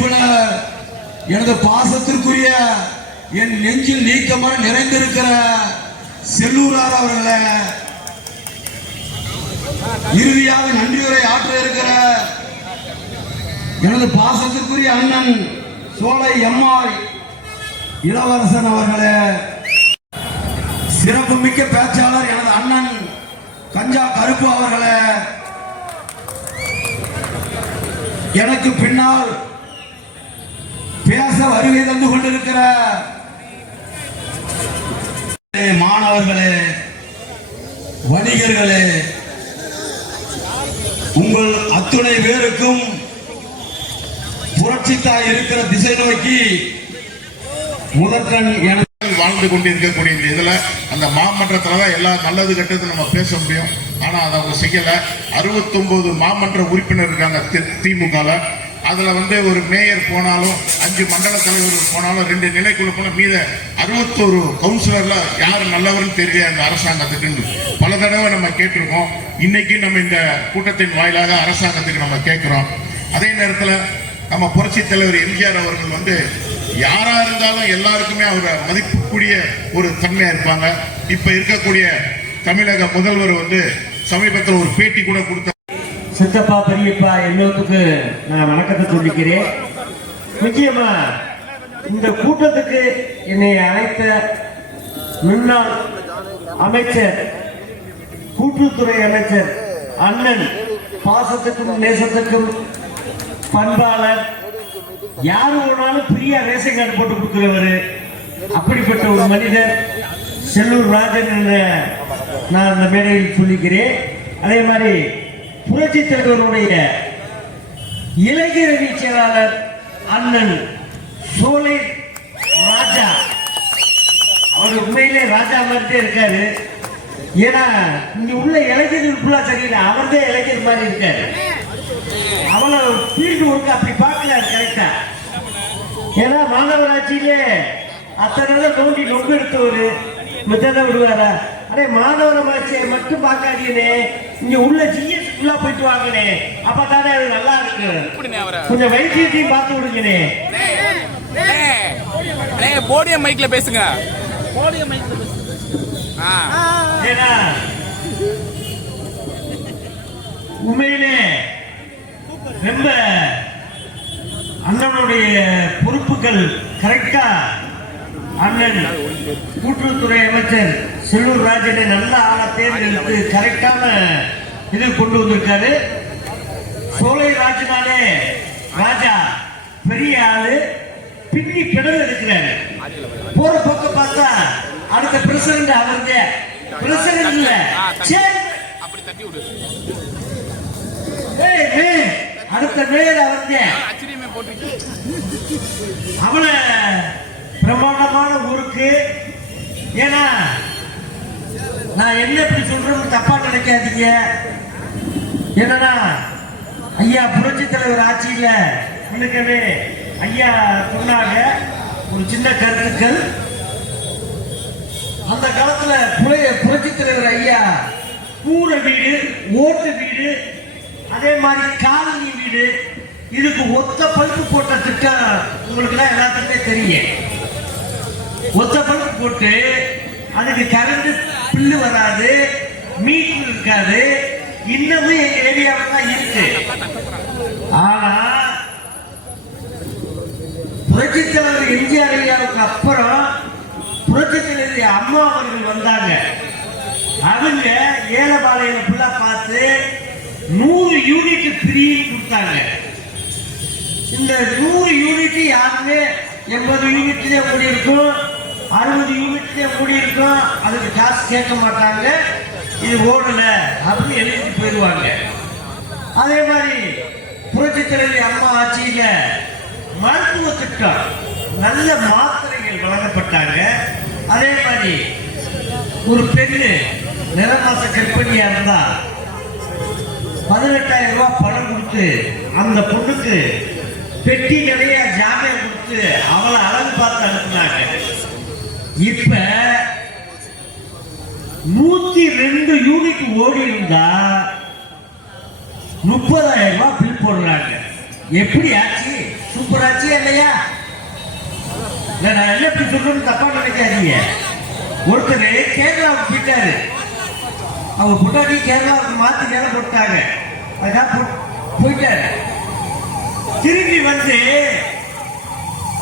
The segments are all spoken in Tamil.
உறுப்பினர் எனது பாசத்திற்குரிய என் நெஞ்சில் நீக்கமர நிறைந்திருக்கிற செல்லூரார் அவர்களை இறுதியாக நன்றியுரை ஆற்ற இருக்கிற எனது பாசத்திற்குரிய அண்ணன் சோலை எம்ஆர் இளவரசன் அவர்களே, சிறப்பு மிக்க பேச்சாளர் எனது அண்ணன் கஞ்சா கருப்பு அவர்களே, எனக்கு பின்னால் பேச வருகை தந்து கொண்டிருக்கிற மாணவர்களே, வணிகர்களே, உங்கள் அத்துணை பேருக்கும் புரட்சித்தாய் இருக்கிற திசை நோக்கி முதற்கண் வாழ்ந்து கொண்டிருக்கக்கூடிய இந்த இதுல அந்த மாமன்றத்துல தான் எல்லா நல்லது கெட்டது நம்ம பேச முடியும். ஆனா அதை அவங்க செய்யல. 69 மாமன்ற உறுப்பினர் இருக்காங்க திமுக. அதுல ஒரு மேயர் போனாலும் 5 மண்டல தலைவர்கள் போனாலும் 2 நிலைக்குள்ள போன மீத 61 கவுன்சிலர்ல யாரு நல்லவர்னு தெரியல அந்த அரசாங்கத்துக்கு பல தடவை நம்ம கேட்டிருக்கோம். இன்னைக்கு நம்ம இந்த கூட்டத்தின் வாயிலாக அரசாங்கத்துக்கு நம்ம கேட்கிறோம். அதே நேரத்தில் நம்ம புரட்சி தலைவர் எம்ஜிஆர் அவர்கள் யாரா இருந்தாலும் எல்லாருக்குமே அவரை மதிப்புக்கூடிய ஒரு தன்மையா இருப்பாங்க. இப்ப இருக்கக்கூடிய தமிழக முதல்வர் சமீபத்தில் ஒரு பேட்டி கூட கொடுத்த சித்தப்பா பெரியப்பா எல்லாத்துக்கு நான் வணக்கத்தை சொல்லிக்கிறேன். முக்கியமா இந்த கூட்டத்துக்கு என்னை அழைத்த முன்னாள் அமைச்சர், கூட்டுத்துறை அமைச்சர் அண்ணன், பாசத்துக்கும் நேசத்துக்கும் பண்பாளர், யாரு வேணாலும் பிரியா ரேஷன் கார்டு போட்டு கொடுக்கிறவர், அப்படிப்பட்ட ஒரு மனிதர் செல்லூர் ராஜன் என்ற நான் அந்த மேடையில் சொல்லிக்கிறேன். அதே மாதிரி புரட்சி தலைவருடைய இளைஞரணி செயலாளர் அண்ணன் சோலை ராஜா, அவர் உண்மையிலே ராஜா மாதிரிட்டே இருக்காரு. ஏன்னா இங்க உள்ள இளைஞர்கள் ஃபுல்லா தெரியல, அவர்தான் இளைஞர் மாதிரி இருக்காரு. அவ்வளவு ஃபீல்டு ஒர்க் அப்படி பார்க்கல கரெக்டா. ஏன்னா மாநகராட்சியிலே அத்தனை நோண்டி நொங்கு எடுத்தவர் மித்ததை விடுவாரா? அடே மாநகராட்சியை மட்டும் பார்க்காதீங்கனே, இங்க உள்ள ஜிஎஸ் ஃபுல்லா போயிட்டு வாங்கனே, அப்பதானே அது நல்லா இருக்கு. கொஞ்சம் வைத்தியத்தையும் பார்த்து விடுங்கனே. போடியம் மைக்ல பேசுங்க. போடியம் மைக்ல பேசுங்க. ஏன்னா உண்மையிலே ரொம்ப அண்ணனுடைய பொறுப்புகள் கரெக்டா அண்ணன் கூட்டுறவுத்துறை அமைச்சர் செல்லூர் ராஜனை நல்ல ஆளை தேர்ந்தெடுத்து கரெக்டான இது கொண்டு வந்திருக்காரு. சோலை ராஜனாலே ராஜா பெரிய ஆளு, பின்னி கிடந்து இருக்கிறாரு. போற பக்கம் பார்த்தா அடுத்த பிரசிடண்ட் அவருடைய பிரசிடண்ட் இல்ல, அடுத்த மேயர் அவருடைய அவளை பிரமாண்டமான ஊருக்கு. ஏன்னா நான் என்ன இப்படி சொல்றேன்னு தப்பா நினைக்காதீங்க. என்னன்னா ஐயா புரட்சி தலைவர் ஆட்சியில இருக்கவே ஐயா சொன்னாங்க ஒரு சின்ன கருத்துக்கள். அந்த காலத்துல புரட்சி தலைவர் ஐயா கூரை வீடு, ஓட்டு வீடு, அதே மாதிரி காலனி வீடு, இதுக்கு ஒத்த பல்பு போட்ட திட்டம் உங்களுக்கு தான் எல்லாத்துக்குமே தெரியும். ஒத்த பல்பு போட்டு அதுக்கு கரண்ட் பில்லு வராது, மீட்டர் இருக்காது. இன்னமும் எங்க ஏரியாவில் தான் இருக்கு. ஆனா புரட்சி தலைவர் எம்ஜிஆர் ஐயாவுக்கு அப்புறம் புரட்சி தலைவர் அம்மா அவர்கள் வந்தாங்க. அவங்க ஏலபாளையம் ஃபுல்லா பார்த்து 100 யூனிட் ஃப்ரீ கொடுத்தாங்க. இந்த 100 யூனிட் யாருமே 80 யூனிட்லயே கூடி இருக்கும், 60 யூனிட்லயே கூடி இருக்கும். அதுக்கு காசு கேட்க மாட்டாங்க. இது ஓடல அப்படின்னு எழுதிட்டு போயிடுவாங்க. அதே மாதிரி புரட்சி தலைவர் அம்மா ஆட்சியில மருத்துவ திட்டம், நல்ல மாத்திரைகள் வழங்கப்பட்டாங்க. அதே மாதிரி ஒரு பெண்ணு நிறமாச கர்ப்பிணியா இருந்தா 18,000 ரூபாய் பணம் கொடுத்து அந்த பொண்ணுக்கு பெட்டி நிறைய ஜாமியம் கொடுத்து அவளை அழகு பார்த்து அனுப்புனாங்க. இப்ப 102 யூனிட் ஓடி இருந்தா 30,000 ரூபாய் பில் போடுறாங்க. எப்படி ஆச்சு? சூப்பராச்சு இல்லையா? இல்ல நான் என்ன இப்படி சொல்றேன்னு தப்பா நினைக்காதீங்க. ஒருத்தர் கேரளாவுக்கு போயிட்டாரு. அவங்க பொட்டாடி கேரளாவுக்கு மாத்தி வேலை போட்டாங்க. அதான் போயிட்டாரு. திரும்பி வந்து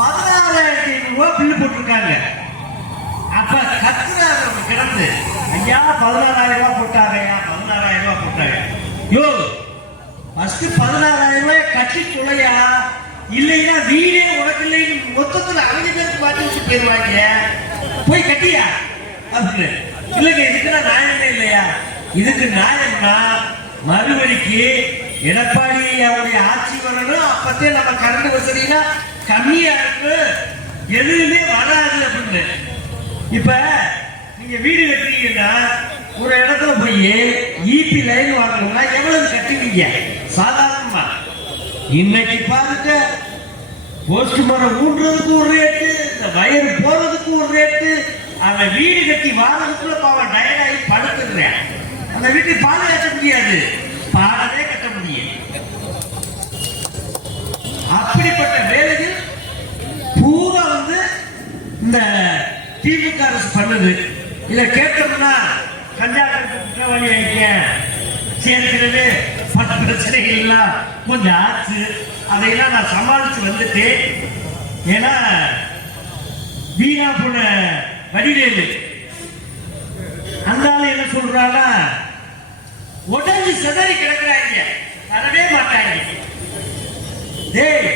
16,500 பில்லு போட்டிருக்காங்க. அப்ப கத்துறாங்க கிடந்து, ஐயா 16,000 போட்டாங்க, ஐயா 16,000 போட்டாங்க. யோ ஃபர்ஸ்ட் 16,000 கட்டி தொலையா, இல்லைன்னா வீடே உனக்கு இல்லைன்னு மொத்தத்துல அவங்க பேருக்கு மாற்றி வச்சு போயிடுவாங்க. போய் கட்டியா அப்படின்னு. இல்லைங்க இதுக்குன்னா நியாயமே இல்லையா? இதுக்கு நியாயம்னா மறுபடிக்கு எடப்பாடி அவருடைய ஆட்சி வரணும். அப்பத்தே நம்ம கரண்ட் வசதினா கம்மியா இருக்கு, எதுவுமே வராது அப்படின்னு. இப்ப நீங்க வீடு கட்டுறீங்கன்னா ஒரு இடத்துல போய் ஈபி லைன் வாங்கணும்னா எவ்வளவு கட்டுவீங்க சாதாரணமா? இன்னைக்கு பாருங்க, போஸ்ட் மரம் ஊன்றதுக்கு ஒரு ரேட்டு, இந்த வயர் போறதுக்கு ஒரு ரேட்டு. அவன் வீடு கட்டி வாரதுக்குள்ள பாவம் டயர்டாகி படுத்துடுறேன். அந்த வீட்டுக்கு பால் கட்ட முடியாது, பாலவே கட்ட முடியும். அப்படிப்பட்ட வேலையில் பூரா வந்து இந்த திமுக அரசு பண்ணுது. இதை கேட்டோம்னா கஞ்சா குற்றவாளி வைக்க சேர்க்கிறது பல பிரச்சனைகள் எல்லாம் கொஞ்சம் ஆச்சு. அதையெல்லாம் நான் சமாளிச்சு வந்துட்டு, ஏன்னா வீணா போன வடிவேலு அந்த ஆளு என்ன சொல்றாங்க, உடஞ்சு சிதறி கிடக்குறாங்க, தரவே மாட்டாங்க. டேய்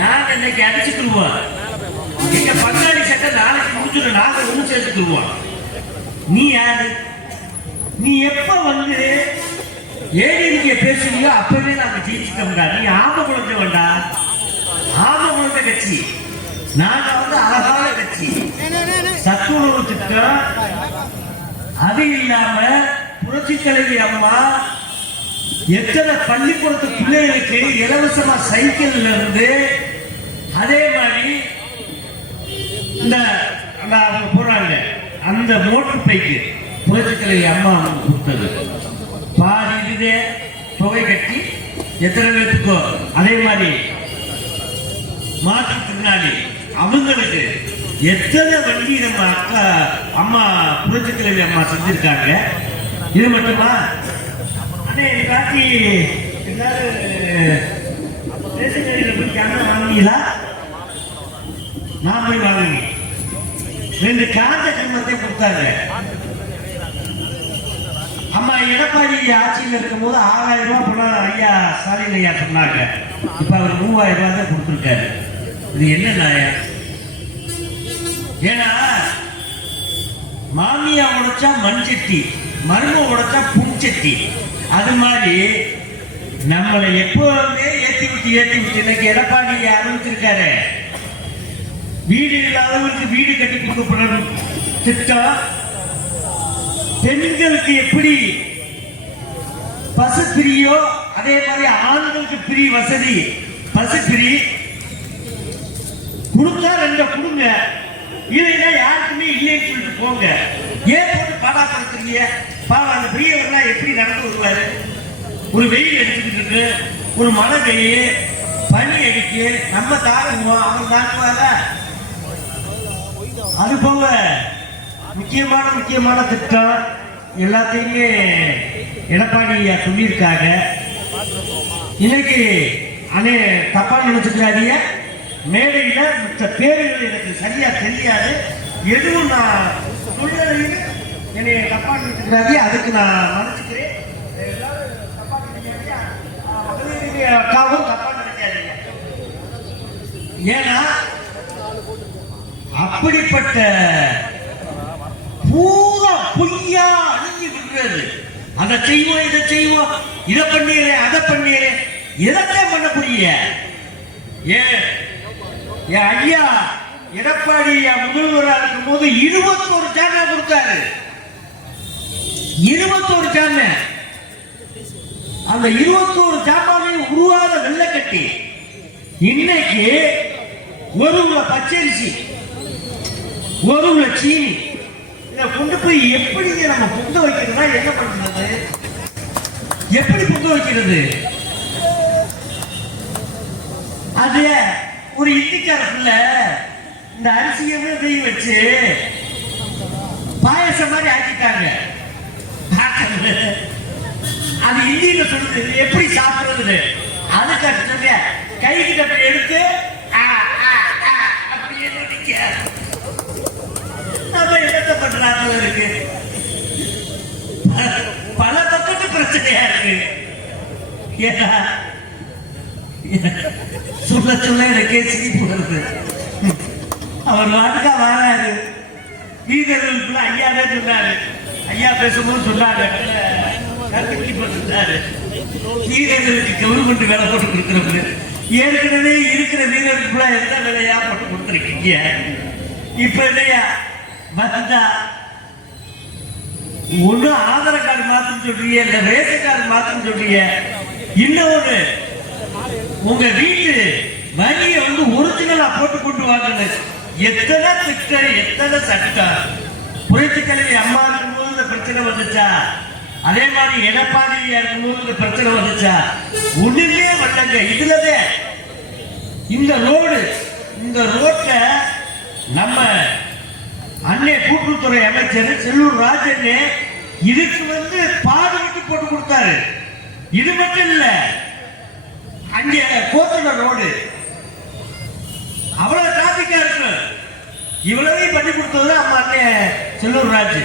நாங்க இன்னைக்கு அடிச்சுக்குருவோம், எங்க பங்காளி சட்டை நாளைக்கு முடிஞ்சிடும், நாங்க ஒண்ணு சேர்த்துக்குருவோம். நீ யாரு? நீ எப்ப வந்து ஏடிஎம்கே பேசுறீங்க அப்பவே நாங்க ஜெயிச்சுட்டோம்டா. நீ ஆம குழந்தை வேண்டா, ஆம குழந்தை கட்சி. நாங்க வந்து அழகான கட்சி. சத்துணவு திட்டம், அது இல்லாம புரட்சி தலைவி அம்மா எத்தனை பள்ளிக்கூடத்து பிள்ளைகளுக்கு இலவசமா சைக்கிள்ல இருந்து, அதே மாதிரி இந்த அவங்க போறாங்க அந்த மோட்டர் பைக்கு புரட்சி தலைவி அம்மா கொடுத்தது. பாதி இதுதே தொகை கட்டி எத்தனை பேருக்கோ, அதே மாதிரி மாற்றுத்திறனாளி அவங்களுக்கு எத்தனை வண்டி நம்ம அக்கா அம்மா புரட்சி தலைவி அம்மா செஞ்சிருக்காங்க. இது மட்டுமா? அண்ணே காட்டி எல்லாரும் ரேஷன் கடையில் போய் கேமரா வாங்கினீங்களா? நான் போய் வாங்கினேன். 2 காந்த கிண்ணத்தை கொடுத்தாங்க. அம்மா எடப்பாடி ஆட்சியில் இருக்கும் போது 6,000 ரூபாய் பணம் ஐயா ஸ்டாலின் ஐயா சொன்னாங்க. இப்ப அவர் 3,000 ரூபாய் தான் கொடுத்துருக்காரு. இது என்ன நியாயம்? ஏன்னா மாமியா உடைச்சா மண் சட்டி, மரும உடைச்சா புஞ்சட்டி. அது மாதிரி நம்மளை எப்பவுமே ஏற்றி விட்டு இன்னைக்கு எடப்பாடி அறிவிச்சிருக்காரு, வீடு இல்லாதவங்களுக்கு வீடு கட்டி கொடுக்கப்படும் திட்டம். பெண்களுக்கு எப்படி பசு பிரியோ அதே மாதிரி ஆண்களுக்கு பிரி வசதி, பசு பிரி கொடுத்தா 2 கொடுங்க, இல்லைன்னா யாருக்குமே இல்லைன்னு சொல்லிட்டு போங்க. ஏன் போட்டு பாடாப்படுத்துறீங்க? பாவம் அந்த பிரியவர்கள்லாம் எப்படி நடந்து வருவாரு? ஒரு வெயில் அடிச்சுக்கிட்டு இருக்கு, ஒரு மழை பெய்ய, பனி அடிக்கு, நம்ம தாங்குவோம், அவங்க தாங்குவாங்க. அது போக முக்கியமான திட்டம் எல்லாத்தையுமே எடப்பாடி சொல்லியிருக்காங்க. இன்னைக்கு அண்ணே தப்பா நினைச்சுக்காதீங்க, மேடையில மற்ற பேர்கள் எனக்கு சரியா தெரியாது, எதுவும் நான் சொல்றது என்னை தப்பா நினைச்சுக்காதீங்க, அதுக்கு நான் மன்னிச்சுக்கிறேன். அக்காவும் தப்பா நினைக்காதீங்க. ஏன்னா அப்படிப்பட்ட பூரா பொய்யா அணிஞ்சு விடுறது. அதை செய்வோம், இதை செய்வோம், இதை பண்ணிடுறேன், அதை பண்ணிடுறேன், எதற்கே பண்ண புரிய. ஏன் ஐயா எடப்பாடி முதல்வராக இருக்கும் போது 21 ஜாமா கொடுத்தாரு. 21 ஜாமா. அந்த 21 ஜாமாவை உருவாத வெள்ளக்கட்டி இன்னைக்கு 1 கிலோ பச்சரிசி, 1 கிலோ சீனி, இதை கொண்டு போய் எப்படிங்க நம்ம பொங்க வைக்கிறதா? என்ன பண்றது? எப்படி பொங்க வைக்கிறது? அது ஒரு இந்திக்கார பிள்ளை இந்த அரிசியவே வெய் வச்சு பாயசம் மாதிரி ஆக்கிட்டாங்க. அது இந்தியில சொல்லுது எப்படி சாப்பிடுறது. அதுக்கு அடுத்தது கைக்கு அப்படி எடுத்து அப்படியே நம்ம என்னத்த பண்றாங்க இருக்கு. பல பக்கத்து பிரச்சனையா இருக்கு. ஏன்னா சொல்ல சொல்ல எனக்கே சிரிப்பு வருது. அவர் வாட்டுக்கா வராரு. வீரர்களுக்குள்ள ஐயாவே சொன்னாரு. ஐயா பேசும்போது சொன்னாரு வீரர்களுக்கு கவர்மெண்ட் வேலை போட்டு கொடுக்குறவங்க ஏற்கனவே இருக்கிற வீரர்களுக்குள்ள எந்த வேலையா போட்டு கொடுத்துருக்கீங்க. இப்ப இல்லையா வந்தா ஒண்ணு ஆதார் கார்டு மாத்தம் சொல்றீங்க, இல்ல ரேஷன் கார்டு மாத்தம் சொல்றீங்க. இன்னொன்னு உங்க வீட்டு வரியை ஒரிஜினலா போட்டு கொண்டு வாங்க. எத்தனை திட்டம் எத்தனை சட்டம். புரட்சி தலைவி அம்மா இருக்கும்போது இந்த பிரச்சனை வந்துச்சா? அதே மாதிரி எடப்பாடியா இருக்கும்போது இந்த பிரச்சனை வந்துச்சா? ஒண்ணுமே வரலங்க. இதுலவே இந்த ரோட்ல நம்ம அன்னை கூட்டுறவுத்துறை அமைச்சர் செல்லூர் ராஜன் இதுக்கு பாடுபட்டு போட்டு கொடுத்தாரு. இது மட்டும் இல்ல, அங்கே கோத்தன ரோடு அவ்வளவு டிராபிக்கா இருக்கு. இவ்வளவையும் பண்ணி கொடுத்தது நம்ம அண்ணன் செல்லூர் ராஜு.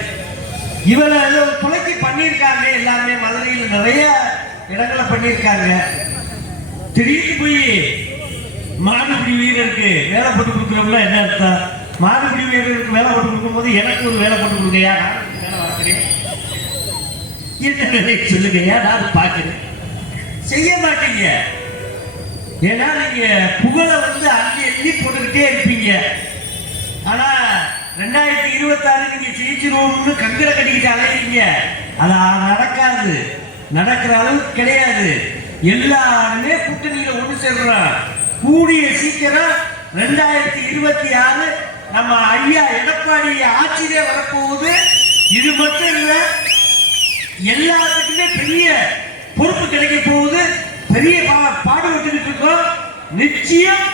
இவளை துளைக்கு பண்ணியிருக்காங்க. எல்லாமே மதுரையில் நிறைய இடங்களை பண்ணியிருக்காங்க. திடீர்னு போய் மாடுபிடி வீரருக்கு வேலை போட்டு கொடுக்குறவங்களா என்ன அர்த்தம்? மாடுபிடி வீரருக்கு வேலை போட்டு கொடுக்கும் போது எனக்கு ஒரு வேலை போட்டு கொடுக்கையா, நான் வேலை பார்க்கிறேன். என்ன வேலை சொல்லுங்கய்யா, நான் பார்க்கிறேன். செய்ய மாட்டீங்க. ஏன்னா நீங்க புகழை அள்ளி எண்ணி போட்டுக்கிட்டே இருப்பீங்க. ஆனா 2026 நீங்க ஜெயிச்சிருவோம்னு கங்கரை கட்டிக்கிட்டு அலைவீங்க. அது நடக்காது. நடக்கிற அளவுக்கு கிடையாது. எல்லாருமே கூட்டணியில ஒண்ணு சேர்றோம். கூடிய சீக்கிரம் 2026 நம்ம ஐயா எடப்பாடி ஆட்சியிலே வரப்போகுது. இது மட்டும் இல்ல, எல்லாத்துக்குமே பெரிய பொறுப்பு கிடைக்க போகுது. பெரிய பாடுபட்டு இருக்கோம். நிச்சயம்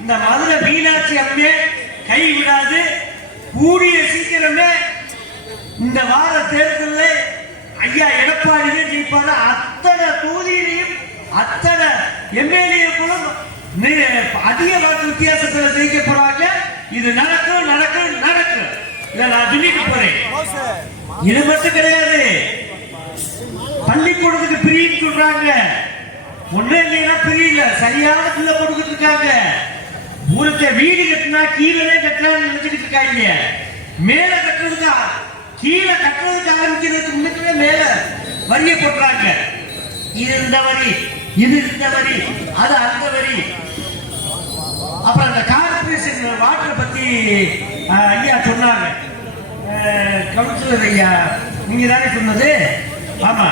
இந்த மதுரை மீனாட்சி அம்மே கைவிடாது. கூடிய சீக்கிரமே இந்த வார தேர்தலில் ஐயா எடப்பாடியே ஜெயிப்பாரு. அத்தனை தொகுதியிலையும் அத்தனை எம்எல்ஏக்களும் அதிக வாக்கு வித்தியாசத்தில் ஜெயிக்க போறாங்க. இது நடக்கும் நடக்கும் நடக்கும். இதை நான் சொல்லிட்டு போறேன். இது மட்டும் கிடையாது, பள்ளிக்கூடத்துக்கு பிரின்னு சொல்றாங்க. ஒண்ணு இல்லைன்னா பிரியல, சரியான பிள்ளை கொடுத்துட்டு இருக்காங்க. ஊருக்கு வீடு கட்டினா கீழே கட்டலாம்னு நினைச்சிட்டு இருக்காங்க. மேல கட்டுறதுக்கா கீழே கட்டுறதுக்கு ஆரம்பிக்கிறதுக்கு முன்னாடி மேல வரியை போட்டுறாங்க. இது இந்த வரி, இது இந்த வரி, அது அந்த வரி. அப்புறம் அந்த கார்பரேஷன் வாட்டரை பத்தி ஐயா சொன்னாங்க. கவுன்சிலர் ஐயா நீங்க தானே சொன்னது? ஆமா.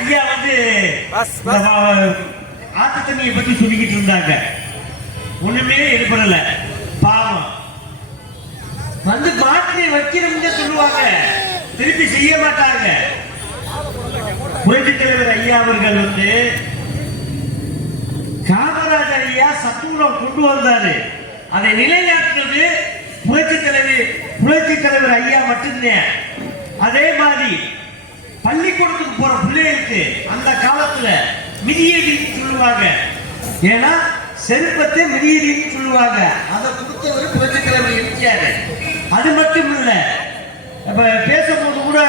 ஐயா ஆத்து தண்ணியை பத்தி சொல்லிக்கிட்டு இருந்தாங்க. ஒண்ணுமே ஏற்படல. பாவம் மாற்றி வைக்கிறோம்னு சொல்லுவாங்க, திருப்பி செய்ய மாட்டாங்க. புரட்சி தலைவர் ஐயா அவர்கள் காமராஜர் ஐயா சத்துணம் கொண்டு வந்தாரு. அதை நிலைநாட்டுறது புரட்சி தலைவர் ஐயா மட்டும்தான். அதே மாதிரி பள்ளிக்கூடத்துக்கு போற பிள்ளைகளுக்கு அந்த காலத்துல மிதியடின்னு சொல்லுவாங்க. ஏன்னா செருப்பத்தை மிதியடின்னு சொல்லுவாங்க. அதை கொடுத்தவர் புரட்சி தலைவர் எம்ஜிஆர். அது மட்டும் இல்ல, இப்ப பேசும்போது கூட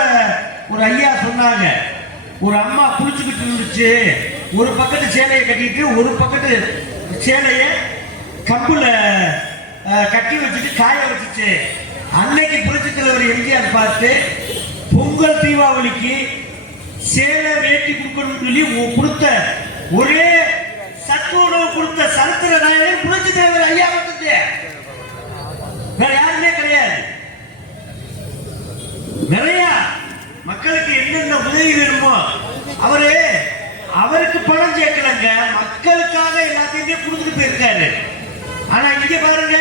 ஒரு ஐயா சொன்னாங்க, ஒரு அம்மா குளிச்சுக்கிட்டு இருந்துச்சு. ஒரு பக்கத்து சேலையை கட்டிட்டு ஒரு பக்கத்து சேலைய கம்புல கட்டி வச்சுட்டு காய வச்சுச்சு. அன்னைக்கு புரட்சி தலைவர் எம்ஜிஆர் பார்த்து பொங்கல் தீபாவளிக்கு சேலை வேட்டி கொடுக்கணும்னு சொல்லி கொடுத்த ஒரே சத்து உணவு கொடுத்த சரித்திர நாயகர் புரட்சி தலைவர் ஐயா மட்டும், வேற யாருமே கிடையாது. நிறைய மக்களுக்கு எந்தெந்த உதவி வேணுமோ அவருக்கு பணம் சேர்க்கலங்க, மக்களுக்காக எல்லாத்தையுமே கொடுத்துட்டு போயிருக்காரு. ஆனா இங்க பாருங்க,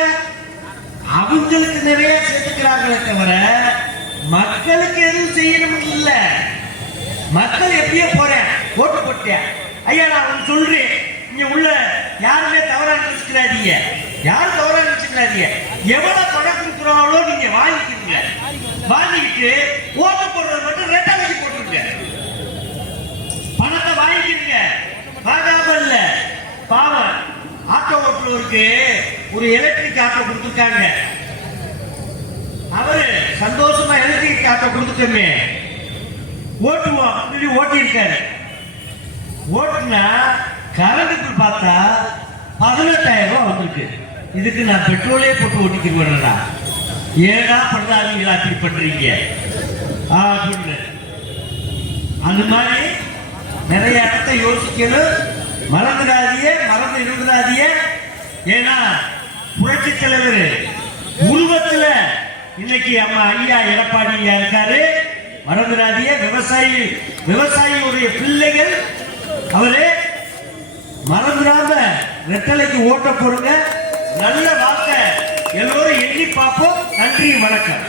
அவங்களுக்கு நிறைய சேர்த்துக்கிறாங்களே தவிர மக்களுக்கு எதுவும் செய்யணும் இல்ல, மக்கள் எப்படியோ போறேன் ஓட்டு போட்டேன். ஐயா நான் ஒன்று சொல்றேன், இங்க உள்ள யாருமே தவறா நினைச்சுக்கிறாதீங்க, யாரும் தவறா நினைச்சுக்கிறாதீங்க. எவ்வளவு பணம் கொடுக்குறாங்களோ நீங்க வாங்கிக்கிறீங்க, வாங்கிட்டு ஓட்டு போடுறது மட்டும் ரெட்டாலைக்கு போட்டுருங்க. பணத்தை வாங்கிக்கிறீங்க, வாங்காம இல்ல. பாவம் ஆட்டோ ஓட்டுறவருக்கு ஒரு எலக்ட்ரிக் ஆட்டோ கொடுத்துருக்காங்க, அவரு சந்தோஷமா எலக்ட்ரிக் ஆட்டோ கொடுத்துட்டோமே ஓட்டுவோம் சொல்லி ஓட்டி இருக்காரு. ஓட்டுனா கரண்ட் பில் பார்த்தா 18,000 ரூபாய் வந்திருக்கு. இதுக்கு நான் பெட்ரோலே போட்டு ஓட்டிக்க விடுறா, ஏடா பண்றாதீங்களா அப்படி பண்றீங்க அப்படின்னு. அந்த மாதிரி நிறைய இடத்த யோசிக்கணும். மறந்துடாதீங்க, மறந்து இருந்துடாதீங்க. ஏன்னா புரட்சி தலைவர் உருவத்துல இன்னைக்கு அம்மா ஐயா எடப்பாடி ஐயா இருக்காரு. மறந்துடாதீங்க. விவசாயியுடைய பிள்ளைகள் அவரு. மறந்துடாம ரெட்டலைக்கு ஓட்ட போடுங்க. நல்ல வாக்க எல்லோரும் எண்ணி பார்ப்போம். நன்றி, வணக்கம்.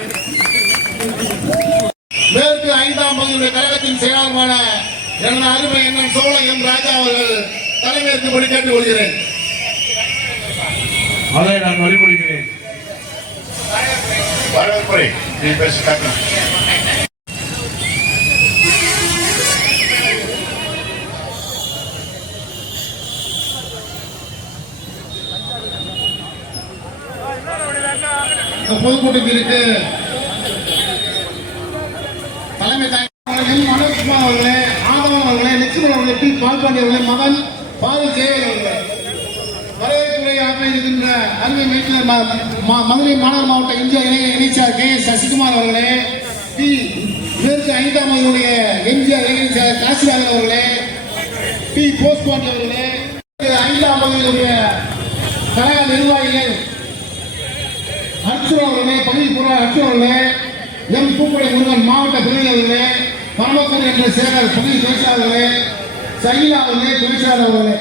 மேற்கு 5ஆம் பகுதியுடைய கழகத்தின் செயலாளரான எனது அருமை எண்ணம் சோழ எம் ராஜா அவர்கள் தலைமையேற்கும்படி கேட்டுக் கொள்கிறேன். அதை நான் வழிபடுகிறேன். வரவேற்புரை நீ பேசுகிறாங்க. பொதுக்கூட்டத்திற்கு தலைமை மனோஜ்குமார் அவர்களே, ஆதவன் அவர்களே, லட்சுமணன் அவர்களே, பி பால்பாண்டி அவர்களே, மகன் பாரு ஜெயல் அவர்களே, வரவேற்புரை ஆற்றியிருக்கின்ற அருமை மைத்தினர் மதுரை மாநகர மாவட்ட இந்திய இணைச்சார் கே எஸ் சசிகுமார் அவர்களே, பி மேற்கு 5ஆம் வகுதியுடைய எம்ஜிஆர் இளைஞர் காசிராஜன் அவர்களே, பி போஸ்பாண்டி அவர்களே, 5ஆம் வகுதியுடைய கழக நிர்வாகிகள் அர்ச்சுன் அவர்களே, பகுதி பொருளாளர் அர்ச்சுன் அவர்களே, எம் பூக்கடை முருகன் மாவட்ட பிரதிநிதிகளே, பரமக்கர் என்ற சேகர் பகுதி பேச்சாளர்களே, சகிலா அவர்களே, பேச்சாளர் அவர்களே,